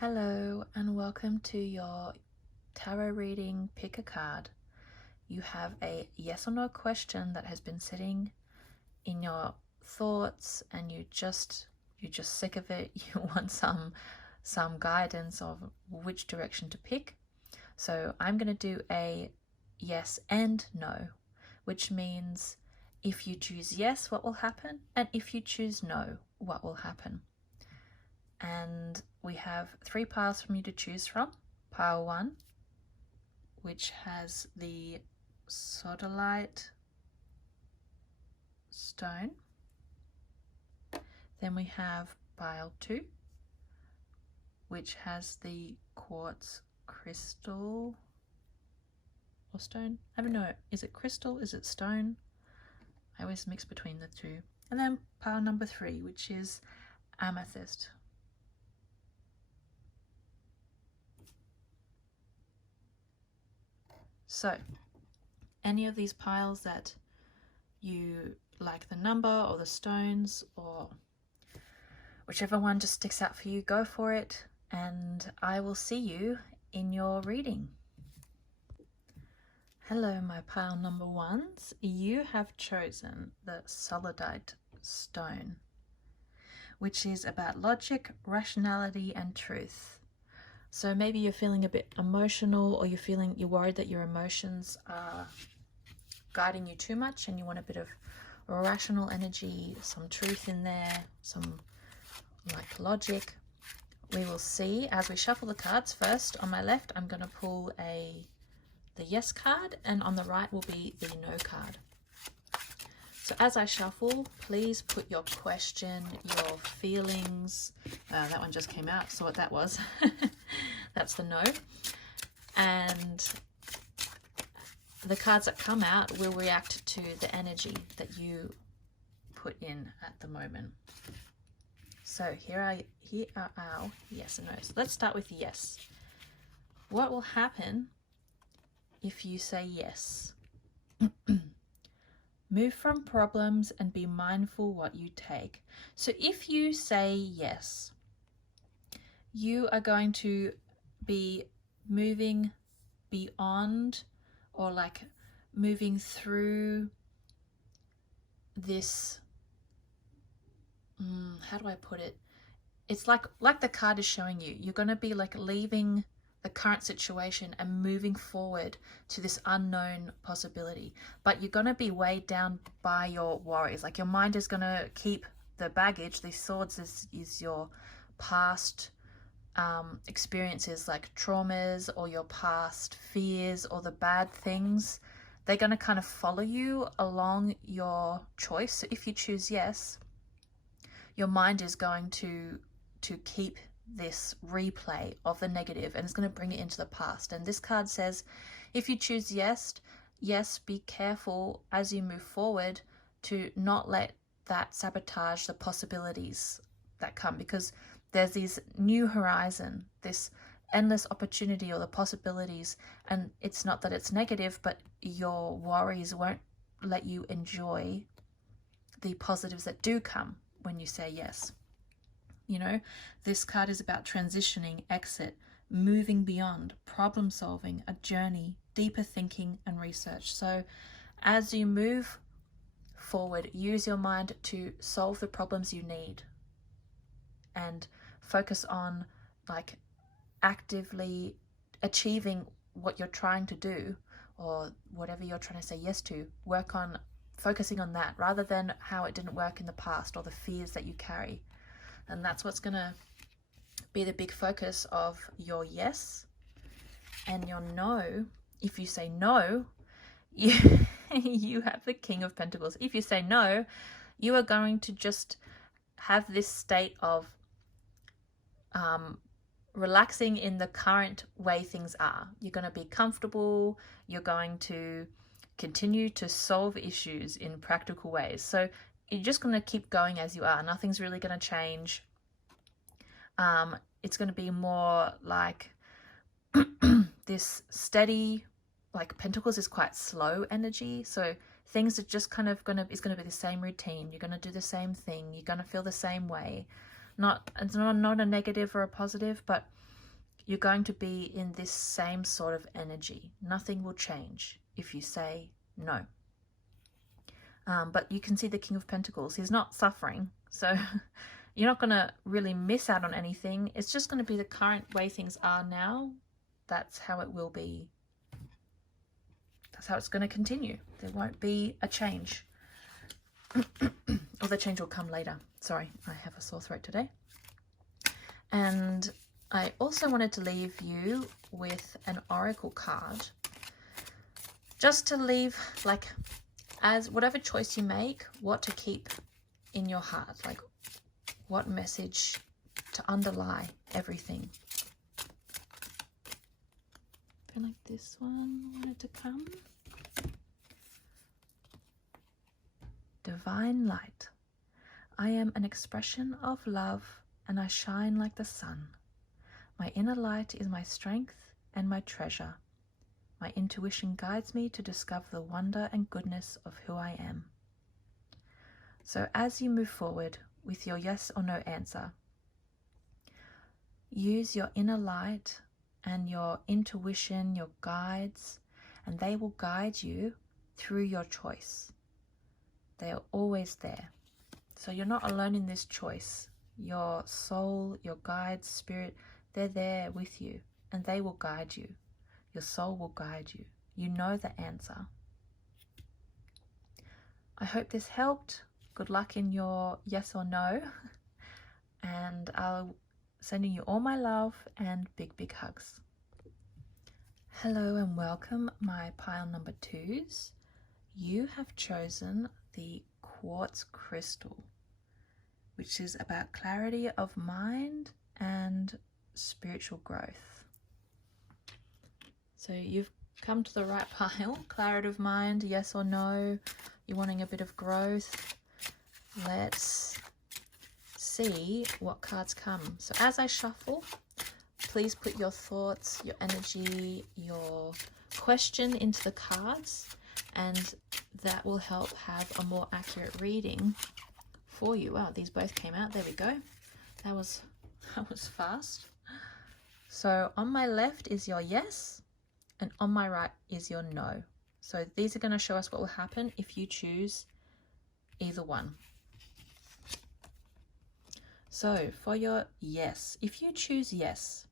Hello and welcome to your tarot reading. Pick a card. You have a yes or no question that has been sitting in your thoughts and you're just sick of it. You want some guidance of which direction to pick. So I'm going to do a yes and no, which means if you choose yes, what will happen? And if you choose no, what will happen? And we have 3 piles from you to choose from. Pile 1, which has the sodalite stone. Then we have pile 2, which has the quartz crystal or stone. I don't know, is it crystal? Is it stone? I always mix between the two. And then pile number 3, which is amethyst. So, any of these piles that you like the number or the stones or whichever one just sticks out for you, go for it, and I will see you in your reading. Hello, my pile number 1s. You have chosen the sodalite stone, which is about logic, rationality, and truth. So maybe you're feeling a bit emotional, or you're worried that your emotions are guiding you too much and you want a bit of rational energy, some truth in there, some like logic. We will see as we shuffle the cards. First, on my left, I'm going to pull the yes card, and on the right will be the no card. So as I shuffle, please put your question, your feelings. That one just came out, so what that was. That's the no. And the cards that come out will react to the energy that you put in at the moment. So here are our yes and no's. Let's start with yes. What will happen if you say yes? Move from problems and be mindful what you take. So if you say yes, you are going to be moving beyond, or like moving through this, how do I put it? It's like the card is showing you. You're going to be like leaving the current situation and moving forward to this unknown possibility, but you're going to be weighed down by your worries. Like your mind is going to keep the baggage. These swords is your past experiences, like traumas or your past fears or the bad things. They're going to kind of follow you along your choice. So if you choose yes, your mind is going to keep this replay of the negative, and it's going to bring it into the past. And this card says, if you choose yes, be careful as you move forward to not let that sabotage the possibilities that come, because there's this new horizon, this endless opportunity or the possibilities, and it's not that it's negative, but your worries won't let you enjoy the positives that do come when you say yes. You know, this card is about transitioning, exit, moving beyond, problem solving, a journey, deeper thinking and research. So as you move forward, use your mind to solve the problems you need and focus on like actively achieving what you're trying to do, or whatever you're trying to say yes to. Work on focusing on that rather than how it didn't work in the past or the fears that you carry. And that's what's going to be the big focus of your yes. And your no, if you say no, you have the King of Pentacles. If you say no, you are going to just have this state of relaxing in the current way things are. You're going to be comfortable. You're going to continue to solve issues in practical ways. So you're just going to keep going as you are. Nothing's really going to change. It's going to be more like this steady, like Pentacles is quite slow energy. So things are just kind of it's going to be the same routine. You're going to do the same thing. You're going to feel the same way. It's not a negative or a positive, but you're going to be in this same sort of energy. Nothing will change if you say no. But you can see the King of Pentacles. He's not suffering. So you're not going to really miss out on anything. It's just going to be the current way things are now. That's how it will be. That's how it's going to continue. There won't be a change. Or the change will come later. Sorry, I have a sore throat today. And I also wanted to leave you with an oracle card. Just to leave, like, as whatever choice you make, what to keep in your heart. Like, what message to underlie everything. I feel like this one wanted to come. Divine light. I am an expression of love, and I shine like the sun. My inner light is my strength and my treasure. My intuition guides me to discover the wonder and goodness of who I am. So as you move forward with your yes or no answer, use your inner light and your intuition, your guides, and they will guide you through your choice. They are always there. So you're not alone in this choice. Your soul, your guides, spirit, they're there with you, and they will guide you. Your soul will guide you. You know the answer. I hope this helped. Good luck in your yes or no. And I'll sending you all my love and big, big hugs. Hello and welcome, my pile number 2s. You have chosen the quartz crystal, which is about clarity of mind and spiritual growth. So you've come to the right pile. Clarity of mind, yes or no. You're wanting a bit of growth. Let's see what cards come. So as I shuffle, please put your thoughts, your energy, your question into the cards, and that will help have a more accurate reading for you. Wow, these both came out. There we go. That was fast. So on my left is your yes, and on my right is your no. So these are going to show us what will happen if you choose either one. So for your yes, if you choose yes,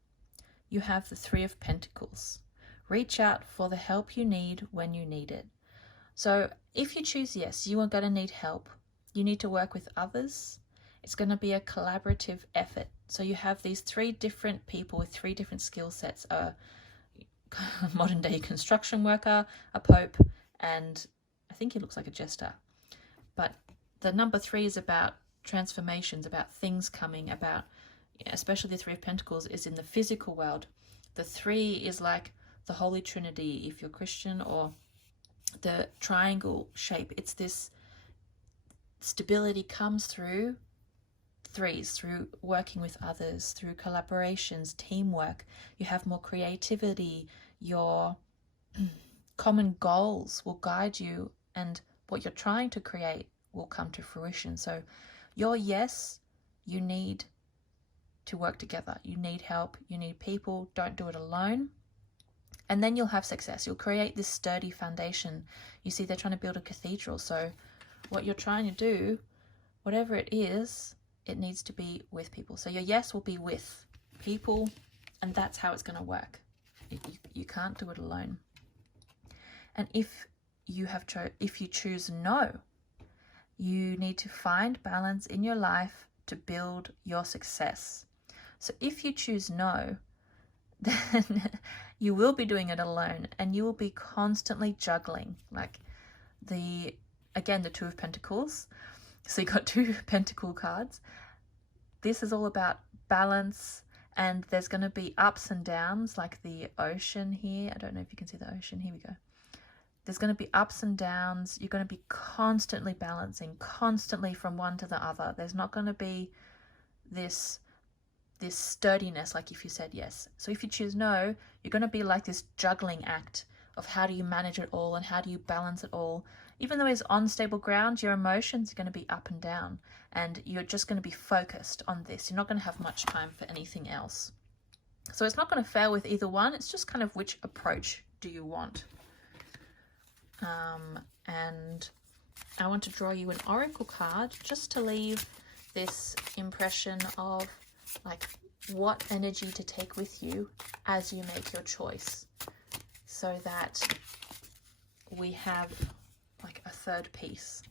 you have the 3 of Pentacles. Reach out for the help you need when you need it. So if you choose yes, you are going to need help. You need to work with others. It's going to be a collaborative effort. So you have these 3 different people with 3 different skill sets. A modern day construction worker, a pope, and I think he looks like a jester. But the number 3 is about transformations, about things coming, about, especially the 3 of Pentacles is in the physical world. The 3 is like the Holy Trinity if you're Christian, or the triangle shape. It's this stability comes through 3s, through working with others, through collaborations, teamwork. You have more creativity. Your common goals will guide you, and what you're trying to create will come to fruition. So your yes, you need to work together. You need help. You need people. Don't do it alone. And then you'll have success. You'll create this sturdy foundation. You see, they're trying to build a cathedral. So what you're trying to do, whatever it is, it needs to be with people. So your yes will be with people, and that's how it's going to work. You can't do it alone. And if you choose no, you need to find balance in your life to build your success. So if you choose no, then you will be doing it alone, and you will be constantly juggling. Like the 2 of Pentacles. So you got 2 Pentacle cards. This is all about balance, and there's going to be ups and downs, like the ocean here. I don't know if you can see the ocean. Here we go. There's going to be ups and downs. You're going to be constantly balancing, constantly from one to the other. There's not going to be this sturdiness like if you said yes. So if you choose no, you're going to be like this juggling act of how do you manage it all and how do you balance it all. Even though it's on stable ground, your emotions are going to be up and down, and you're just going to be focused on this. You're not going to have much time for anything else. So it's not going to fail with either one. It's just kind of which approach do you want. And I want to draw you an oracle card just to leave this impression of like what energy to take with you as you make your choice, so that we have like a third piece,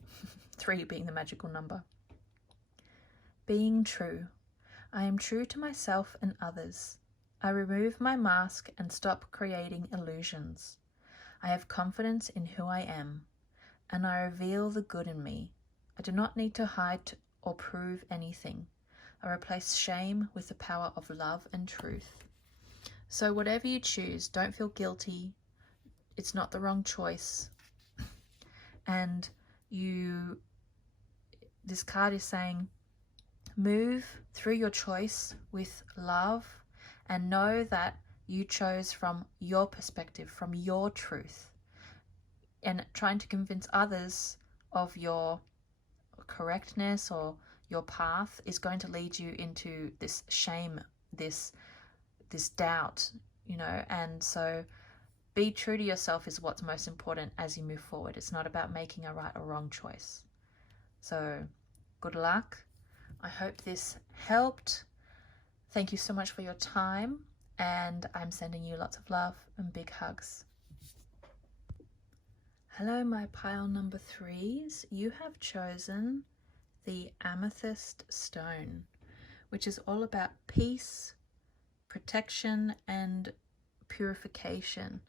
3 being the magical number. Being true. I am true to myself and others. I remove my mask and stop creating illusions. I have confidence in who I am, and I reveal the good in me. I do not need to hide or prove anything. I replace shame with the power of love and truth. So whatever you choose, don't feel guilty. It's not the wrong choice. And this card is saying, move through your choice with love and know that you chose from your perspective, from your truth. And trying to convince others of your correctness or your path is going to lead you into this shame, this doubt, you know. And so be true to yourself is what's most important as you move forward. It's not about making a right or wrong choice. So good luck. I hope this helped. Thank you so much for your time, and I'm sending you lots of love and big hugs. Hello, my pile number 3s. You have chosen the amethyst stone, which is all about peace, protection, and purification.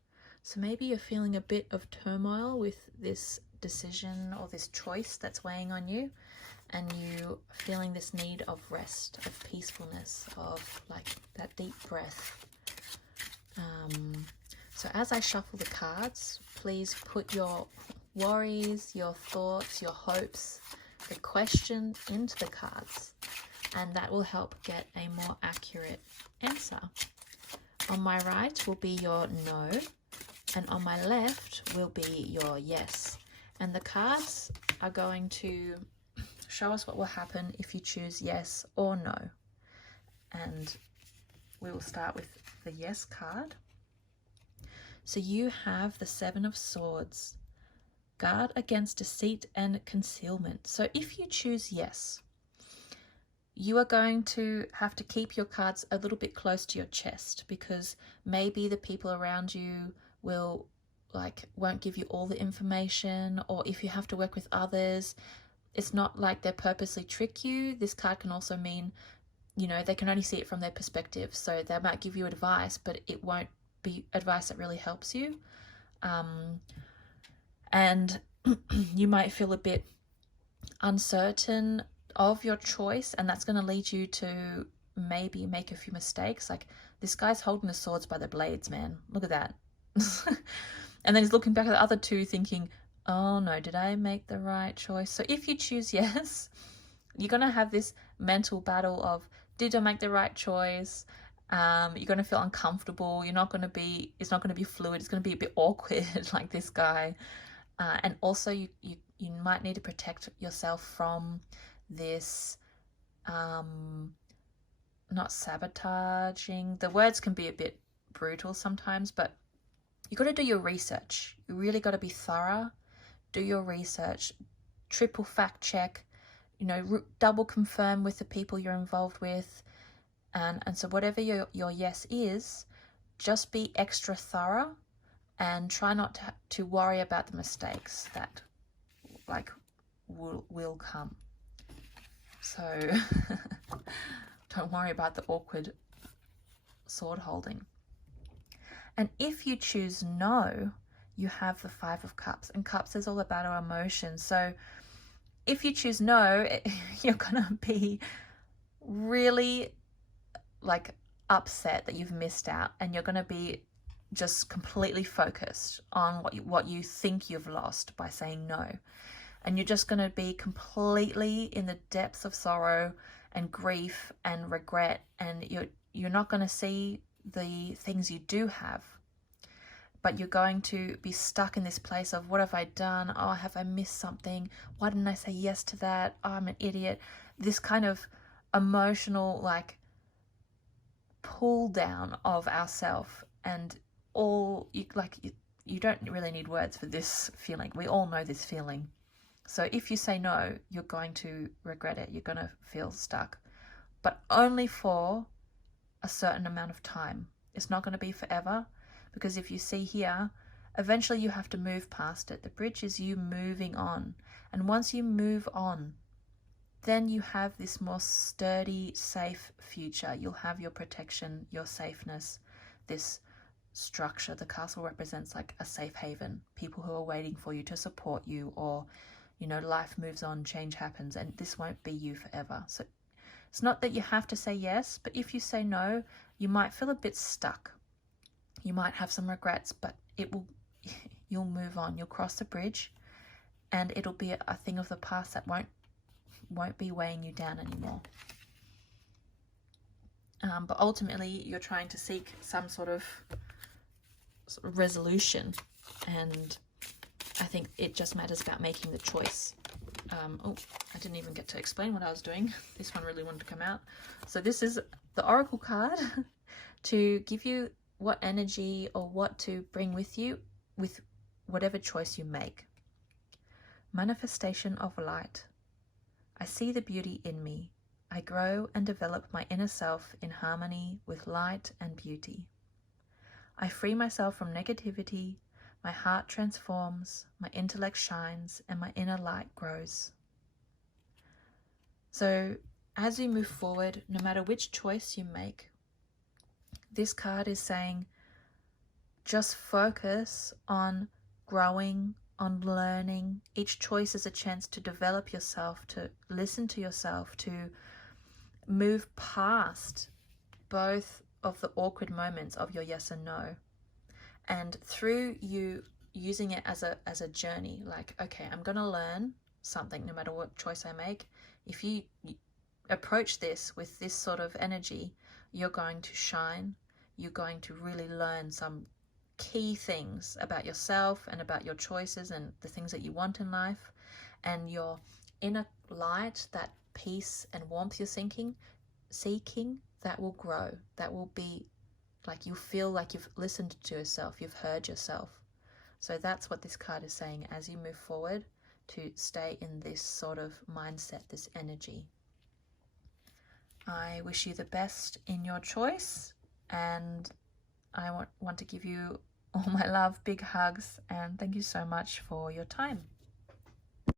So maybe you're feeling a bit of turmoil with this decision or this choice that's weighing on you, and you feeling this need of rest, of peacefulness, of like that deep breath. So as I shuffle the cards, please put your worries, your thoughts, your hopes, the question into the cards, and that will help get a more accurate answer. On my right will be your no, and on my left will be your yes. And the cards are going to show us what will happen if you choose yes or no. And we will start with the yes card. So you have the 7 of Swords. Guard against deceit and concealment. So if you choose yes, you are going to have to keep your cards a little bit close to your chest, because maybe the people around you won't give you all the information, or if you have to work with others, it's not like they purposely trick you. This card can also mean, you know, they can only see it from their perspective. So they might give you advice, but it won't be advice that really helps you. And you might feel a bit uncertain of your choice, and that's going to lead you to maybe make a few mistakes. Like, this guy's holding the swords by the blades, man. Look at that. And then he's looking back at the other 2 thinking, oh no, did I make the right choice? So if you choose yes, you're going to have this mental battle of, did I make the right choice? You're going to feel uncomfortable. It's not going to be fluid. It's going to be a bit awkward like this guy. And also you might need to protect yourself from this, not sabotaging. The words can be a bit brutal sometimes, but you got to do your research. You really got to be thorough. Do your research, triple fact check, you know, double confirm with the people you're involved with. And so whatever your yes is, just be extra thorough and try not to worry about the mistakes that will come. So don't worry about the awkward sword holding. And if you choose no, you have the 5 of Cups, and Cups is all about our emotions. So if you choose no, you're gonna be really upset that you've missed out, and you're gonna be just completely focused on what you think you've lost by saying no. And you're just gonna be completely in the depths of sorrow and grief and regret, and you're not gonna see the things you do have, but you're going to be stuck in this place of, what have I done? Oh, have I missed something? Why didn't I say yes to that? Oh, I'm an idiot. This kind of emotional pull down of ourself, and all you don't really need words for this feeling. We all know this feeling. So if you say no, you're going to regret it. You're going to feel stuck, but only for a certain amount of time. It's not going to be forever, because if you see here, eventually you have to move past it. The bridge is you moving on. And once you move on, then you have this more sturdy, safe future. You'll have your protection, your safeness, this structure. The castle represents like a safe haven, people who are waiting for you to support you, or, you know, life moves on, change happens, and this won't be you forever. So it's not that you have to say yes, but if you say no, you might feel a bit stuck. You might have some regrets, but you'll move on. You'll cross the bridge, and it'll be a thing of the past that won't be weighing you down anymore. But ultimately, you're trying to seek some sort of resolution, and I think it just matters about making the choice. Oh, I didn't even get to explain what I was doing. This one really wanted to come out. So this is the Oracle card to give you what energy or what to bring with you with whatever choice you make. Manifestation of light. I see the beauty in me. I grow and develop my inner self in harmony with light and beauty. I free myself from negativity. My heart transforms, my intellect shines, and my inner light grows. So as you move forward, no matter which choice you make, this card is saying just focus on growing, on learning. Each choice is a chance to develop yourself, to listen to yourself, to move past both of the awkward moments of your yes and no. And through you using it as a journey, like, okay, I'm going to learn something no matter what choice I make. If you approach this with this sort of energy, you're going to shine. You're going to really learn some key things about yourself and about your choices and the things that you want in life. And your inner light, that peace and warmth you're seeking, that will grow. That will be like you feel like you've listened to yourself, you've heard yourself. So that's what this card is saying as you move forward, to stay in this sort of mindset, this energy. I wish you the best in your choice, and I want to give you all my love, big hugs, and thank you so much for your time.